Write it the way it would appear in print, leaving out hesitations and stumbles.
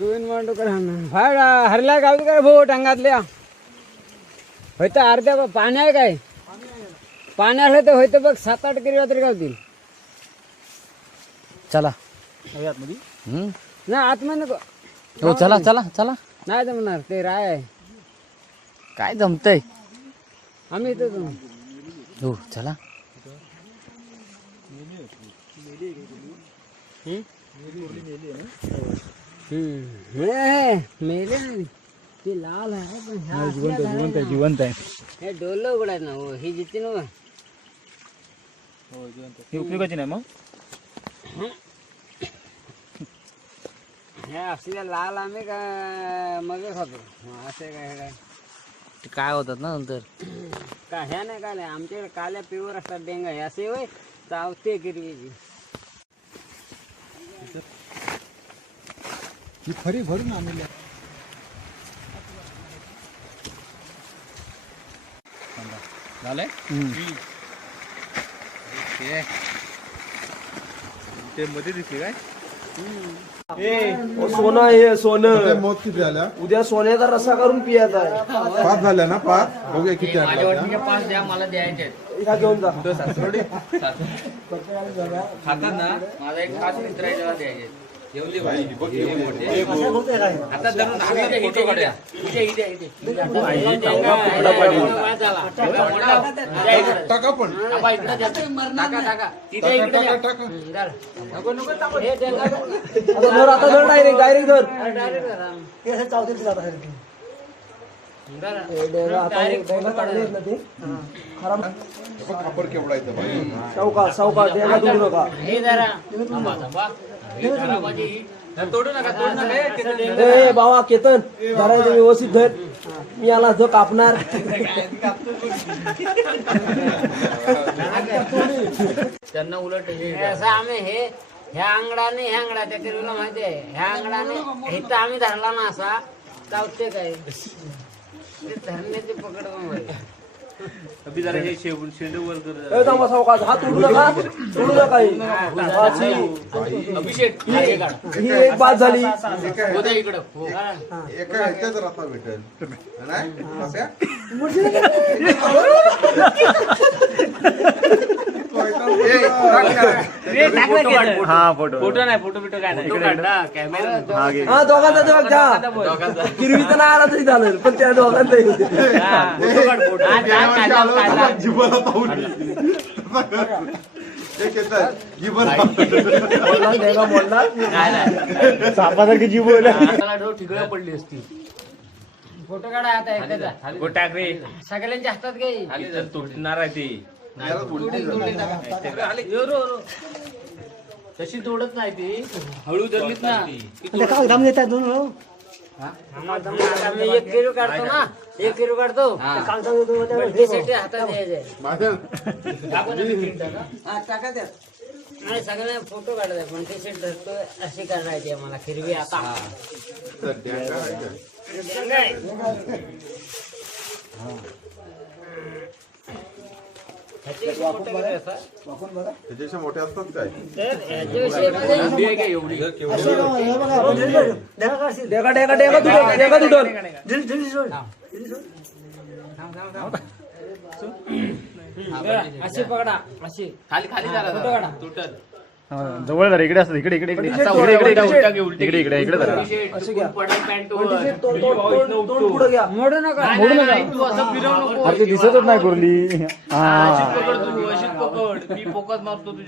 गोविंद मांडूकर फार हरल्या गावी काय भाऊ टंगातल्या होतं अर्ध्या पाणी आहे काय पाण्याला तर होतं बघ 7-8 किलो तरी गावतील. चला ना आतमध्ये नको. हो चला चला चला. नाही जमणार ते राय आहे. काय जमतंय. आम्ही इथं हो चला. मेले ते लाल आहे पण जिवंत आहे. हे डोलं उघडाय ना हो ही जिथे ना हे उपयोगाची नाही मग. हे असल्या लाल आम्ही काय मग खातो असे काय काय होतात ना नंतर. का ह्या नाही काय नाही आमच्याकडे काल्या पिवर असतात डेंगा हे असे होय चावते गिरवीची. ही फरी भरून आणली. झालंय. ते मध्ये दिसली काय. सोनं हे सोनं मौत किती झाल्या? उद्या सोन्याचा रस्सा करून पियाचा आहे. 5 झाल्या ना 5. बघूया किती आणल्या. 5 द्या मला द्यायचे ह्या घेऊन जा. खातात ना. माझा एक खास मित्र आहे त्याला द्यायचे. येऊन दे भाई. आता धरून फोटो काढूया. टाका पण आता धर डायरेक्ट धर. खापर केवढा येतं बघ. सावकाश याला दुखू नका. तोडू नका ए बाबा केतन जरा इथे व्यवस्थित धर. मी याला जो कापणार. त्यांना उलट असं आम्ही हे ह्या अंगडाने ह्या अंगडा त्या किरवीला माहिती आहे ह्या अंगडाने इथं आम्ही धरला ना असा चावते काय ते धरण्याची पकड अभि जरा हे शेंडू वर कर. ए थांबा सावकाश. हात उडू नका अभिषेक ही एक बाद झाली. इकडं एका ह्याच्यात रस्ता भेटेल नाही अशा? फोटो नाही फोटो बिटो काय नाही. कॅमेरा हा दोघांचा जवळ घ्या. गिरवीचं नाही आला तरी झालं पण त्या दोघांचा जिभेला तावली. एक येतात जिभेला सापासारखी जीव बोला. ठिकळ पडली असती. फोटो काढा आता एकदा टाक रे. सगळ्यांच्या हातात घे. तुटणार आहे ती. तशी तोडत नाही ती. हळू धरलीत ना. आता मी 1 किलो काढतो ना 1 किलो काढतो बर्थडेसाठी हातात द्यायचे. नाही सगळ्यांना फोटो काढायचा पण टी शर्ट धरतो अशी करायची मला हिरवी आता. त्याच्याशी मोठे असतात काय? अशी पकडा अशी खाली खाली फोटो काढा. तुटत जवळ जरा इकडे असतात. इकडे इकडे इकडे इकडे इकडे इकडे जरा. पुढे घ्या. मोडू नका तू असं फिरवू नको. अरे ते दिसतच नाही कुर्ली. अशीच पकड तू अशीच पकड. मी फोकस मारतो तुझ्या.